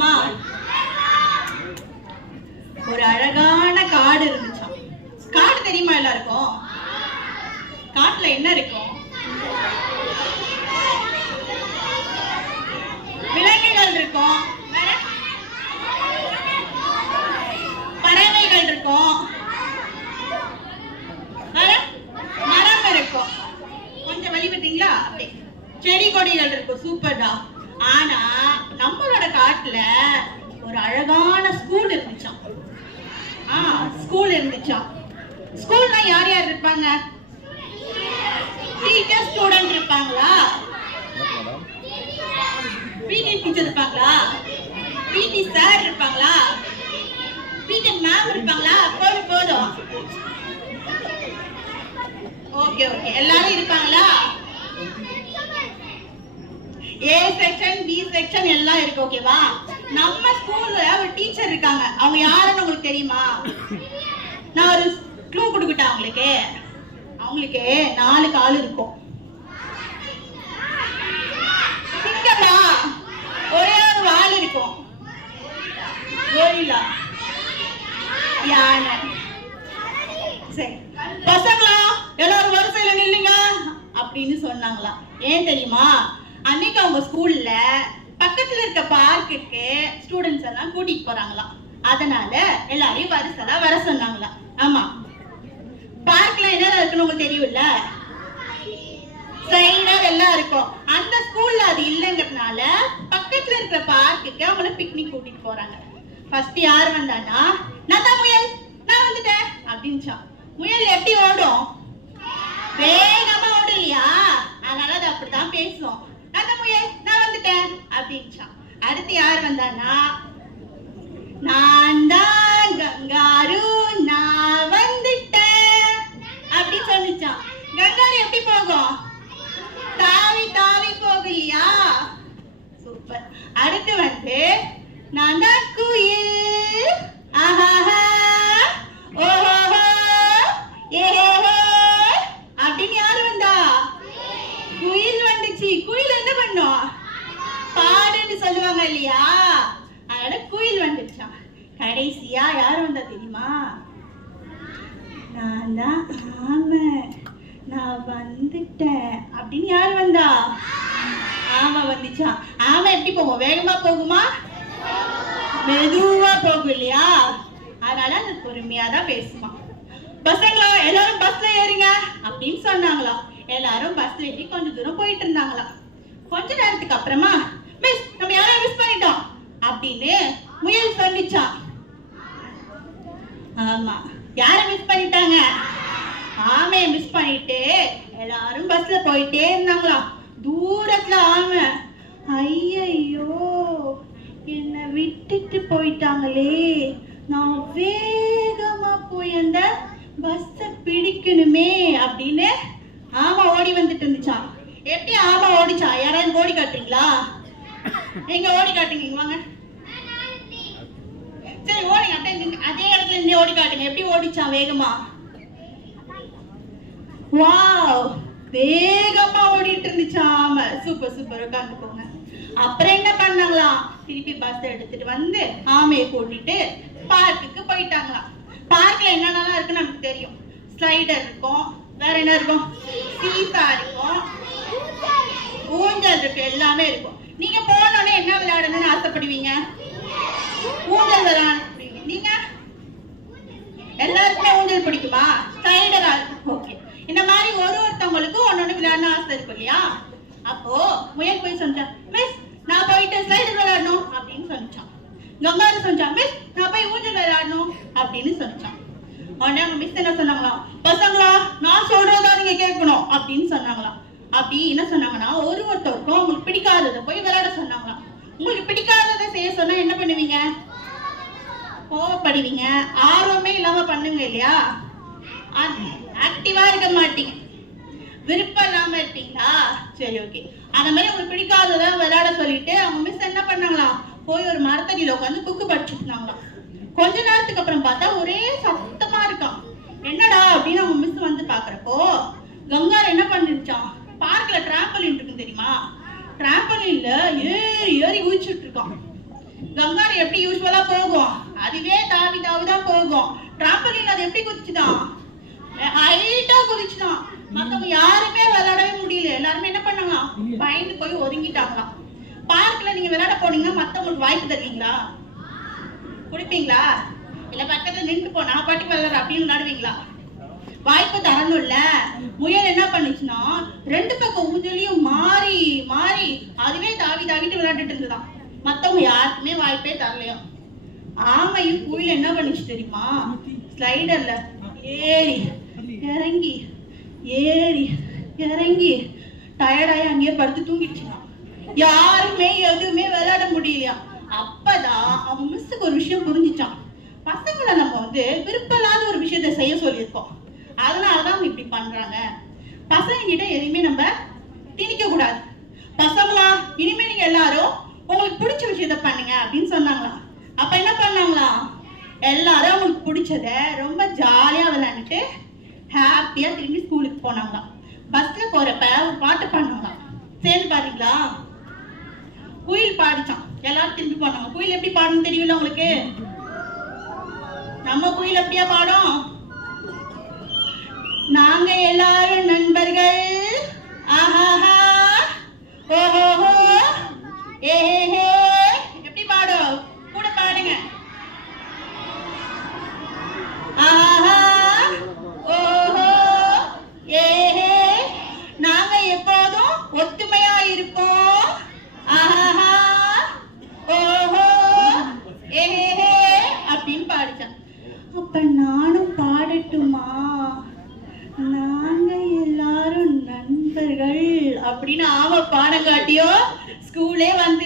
பார்க்கலாமா ஒரு அழகான காடு இருந்துச்சாம். காடு தெரியுமா எல்லாருக்கும்? காட்டுல என்ன இருக்கும்? விலங்குகள் இருக்கும். பறவைகள் இருக்கும். மரம் இருக்கும். கொஞ்சம் வழி விட்டீங்களா செடி கொடிகள் இருக்கும். சூப்பர்டா. ஆனா நம்மளோட காட்டுல ஒரு அழகான ஸ்கூல் இருந்துச்சாம். ஆ ஸ்கூல் இருந்துச்சாம். ஸ்கூல்னா யார் யார் இருப்பாங்க? டீச்சர் ஸ்டூடெண்ட் இருப்பாங்களா? பிடி டீச்சர் இருப்பாங்களா? பிடி சார் இருப்பாங்களா? பிடி மேம் இருப்பாங்களா? போதும் போதும். ஓகே ஓகே எல்லாரும் இருப்பாங்களா? ஏ செக்ஷன் பி செக்ஷன் எல்லாம் இருக்கு ஓகேவா நம்ம ஸ்கூல்ல ஒரு டீச்சர் இருக்காங்க. அவங்க யாருன்னு உங்களுக்கு தெரியுமா? நான் ஒரு க்ளூ கொடுக்கட்டா அவங்களுக்கு? அவங்களுக்கு நாலு கால் இருக்கும். சிங்கமா ஒரே ஒரு வால் இருக்கும். கோரிலா யானை. சரி. பசங்களா எல்லாரும் வரிசையில நில்லுங்க. அப்படின்னு சொன்னாங்களா ஏன் தெரியுமா? அன்னைக்கு அவங்க ஸ்கூல்ல பக்கத்துல இருக்க பார்க்குக்கு ஸ்டூடெண்ட்ஸ் எல்லாம் கூட்டிட்டு போறாங்களாம். அதனால எல்லாரையும் வரிசையா வர சொன்னாங்களாம். ஆமா. பார்க்ல என்ன இருக்குன்னு உங்களுக்கு தெரியும்ல? ஸ்லைடர் எல்லாம் இருக்கும். அந்த ஸ்கூல்ல அது இல்லைங்கிறதுனால பக்கத்துல இருக்கிற பார்க்குக்கு அவங்கள பிக்னிக் கூட்டிட்டு போறாங்க. ஃபர்ஸ்ட் யார் வந்தானா நான் தான் முயல். நான் வந்துட்டேன். அப்படின்ச்சான் முயல் எப்படி ஓடும்? வேகமா ஓடும் இல்லையா அதனால அது அப்படிதான் பேசுவோம் நான் தான் முயல் நான் வந்துட்டேன் அடுத்து யார் வந்தானா நான் தான் கங்காரு நான் வந்துட்டேன். அப்படி சொல்லிச்சான். கங்காரு எப்படி போகும்? தாவி தாவி போகும் இல்லையா சூப்பர் அடுத்து வந்து நான் தான் குயில் ஆஹாஹா ஓஹோஹோ ஏஹேஹே அப்படின்னு யாரு வந்தா குயில் வந்துச்சு குயில் என்ன பண்ணும் பாடுன்னு சொல்லுவாங்க இல்லையா? அதோட குயில் வந்துச்சான் கடைசியா யார் வந்தா தெரியுமா? நான் தான் ஆம நான் வந்துட்டேன். அப்படின்னு யார் வந்தா? ஆமா வந்துச்சான் ஆமா எப்படி போகும்? வேகமா போகுமா? மெதுவா போகும் இல்லையா? அதனால அது பொறுமையா தான் பேசுவான் பசங்களா எல்லாரும் பஸ்ல ஏறுங்க அப்படின்னு சொன்னாங்களாம். எல்லாரும் பஸ்ல ஏறி கொஞ்ச தூரம் போயிட்டு இருந்தாங்களாம். கொஞ்ச நேரத்துக்கு அப்புறமா மிஸ் நம்ம யாரையும் மிஸ் பண்ணிட்டோம். அப்படின்னு முயல் சொல்லிச்சான் ஆமா யாரை மிஸ் பண்ணிட்டாங்க? ஆமையை மிஸ் பண்ணிட்டு எல்லாரும் பஸ்ல போயிட்டே இருந்தாங்களாம் தூரத்துல ஆமை. ஐயையோ என்னை விட்டுட்டு போயிட்டாங்களே. நான் வேகமா போய் அந்த பஸ்ஸை பிடிக்கணுமே அப்படின்னு ஆமா ஓடி வந்துட்டு இருந்துச்சான் எப்படி ஆமா ஓடிச்சா? யாராவது ஓடி காட்டுறீங்களா? எங்க ஓடி காட்டுங்க இங்க வாங்க. சரி ஓடி அப்படியே அதே இடத்துல இருந்தே ஓடி காட்டுங்க. எப்படி ஓடிச்சான் வேகமா? வாவ் வேகமா ஓடிட்டு இருந்துச்சு ஆமா. சூப்பர் சூப்பர் உட்காந்து போங்க. அப்புறம் என்ன பண்ணாங்களாம் திருப்பி பஸ் எடுத்துட்டு வந்து ஆமையை கூட்டிட்டு பார்க்குக்கு போயிட்டாங்களாம். பார்க்ல என்னென்னலாம் இருக்குன்னு நமக்கு தெரியும். ஸ்லைடர் இருக்கும். வேற என்ன இருக்கும்? சீசா இருக்கும். ஊஞ்சல் இருக்கு எல்லாமே இருக்கும். நீங்க போனோடனே என்ன விளையாடணும்னு ஆசைப்படுவீங்க? ஊஞ்சல் விளையாடுவீங்க நீங்க? எல்லாருக்குமே ஊஞ்சல் பிடிக்குமா? ஸ்லைடர் ஓகே இந்த மாதிரி ஒரு ஒருத்தவங்களுக்கும் ஒன்னொன்னு விளையாடணும் ஆசை இருக்கும் இல்லையா? அப்போ முயல் போய் சொன்னான் மிஸ் நான் போயிட்டு ஸ்லைடர் விளையாடணும் அப்படின்னு சொன்னான் கங்காரு சொன்னான் மிஸ் நான் போய் ஊஞ்சல் விளையாடணும் அப்படின்னு சொன்னான் உடனே அவங்க மிஸ் என்ன சொன்னாங்களாம் பசங்களா நான் சொல்றதா நீங்க கேட்கணும் அப்படின்னு சொன்னாங்களாம். அப்படி என்ன சொன்னாங்கன்னா ஒரு ஒருத்தருக்கும் உங்களுக்கு பிடிக்காததை போய் விளையாட உங்களுக்கு பிடிக்காததை செய்ய சொன்னா என்ன பண்ணுவீங்க? கோவப்படுவீங்க. ஆர்வமே இல்லாம பண்ணுங்க இல்லையா? ஆக்டிவா இருக்க மாட்டீங்க. விருப்பம் இல்லாம இருப்பீங்களா? சரி ஓகே அந்த மாதிரி உங்களுக்கு பிடிக்காததை விளையாட சொல்லிட்டு அவங்க மிஸ் என்ன பண்ணாங்களாம்? போய் ஒரு மரத்தடியில உட்காந்து புக்கு படிச்சுட்டு இருந்தாங்களாம். கொஞ்ச நேரத்துக்கு அப்புறம் பார்த்தா ஒரே சத்தமா இருக்கான் என்னடா அப்படின்னு அவங்க மிஸ் வந்து பாக்குறப்போ கங்கார் என்ன பண்ணிருச்சான் டிராம்பலின்ல ஏறி ஏறி குதிச்சுட்டு இருக்கான். கங்காரு எப்படி யூஸ்வலா போகும்? அதுவே தாவி தாவி தான் போகும். டிராம்பலின் அது எப்படி குதிச்சுதான் ஹைட்டா குதிச்சுதான் மத்தவங்க யாருமே விளையாடவே முடியல. எல்லாருமே என்ன பண்ணாங்க? பயந்து போய் ஒதுங்கிட்டாங்களாம் பார்க்ல நீங்க விளையாட போனீங்கன்னா மத்தவங்களுக்கு வாய்ப்பு தருவீங்களா? குடிப்பீங்களா? இல்ல பக்கத்துல நின்று போ நான் பாட்டுக்கு விளையாடுறேன் அப்படின்னு விளையாடுவீங்களா? வாய்ப்பு தரணும்ல. முயல் என்ன பண்ணுச்சுன்னா ரெண்டு பக்கம் ஊஞ்சலையும் மாறி மாறி அதுவே தாவி தாவிட்டு விளையாண்டுட்டு இருந்ததான் மத்தவங்க யாருக்குமே வாய்ப்பே தரலையும் ஆமையும் குயில் என்ன பண்ணுச்சு தெரியுமா? ஸ்லைடர்ல ஏறி இறங்கி ஏறி இறங்கி டயர்டாயி அங்கேயே படுத்து தூங்கிடுச்சுனா யாருமே எதுவுமே விளையாட முடியலையா? அப்பதான் அவன் மிஸ்ஸுக்கு ஒரு விஷயம் புரிஞ்சுச்சான் பசங்களை நம்ம வந்து விருப்பமில்லாத ஒரு விஷயத்த செய்ய சொல்லியிருக்கோம். அதனால தான் அவங்க இப்படி பண்றாங்க. பசங்க கிட்ட எதையுமே நம்ம திணிக்க கூடாது. பசங்களா இனிமே நீங்க எல்லாரும் உங்களுக்கு பிடிச்ச விஷயத்த பண்ணுங்க அப்படின்னு சொன்னாங்களாம் அப்ப என்ன பண்ணாங்களா? எல்லாரும் அவங்களுக்கு பிடிச்சத ரொம்ப ஜாலியா விளையாண்டுட்டு ஹாப்பியா திரும்பி ஸ்கூலுக்கு போனாங்களாம் பஸ்ல போறப்ப ஒரு பாட்டு பாடினாங்களாம் சேர்ந்து பாத்தீங்களா குயில் பாடிச்சான். எல்லாரும் திரும்பி போனாங்க. குயில் எப்படி பாடணும் தெரியல உங்களுக்கு? நம்ம குயில் எப்படியா பாடும்? நாங்க எல்லாரும் அப்படின்னு ஆமா பாடம் காட்டியோ? ஸ்கூலே வந்து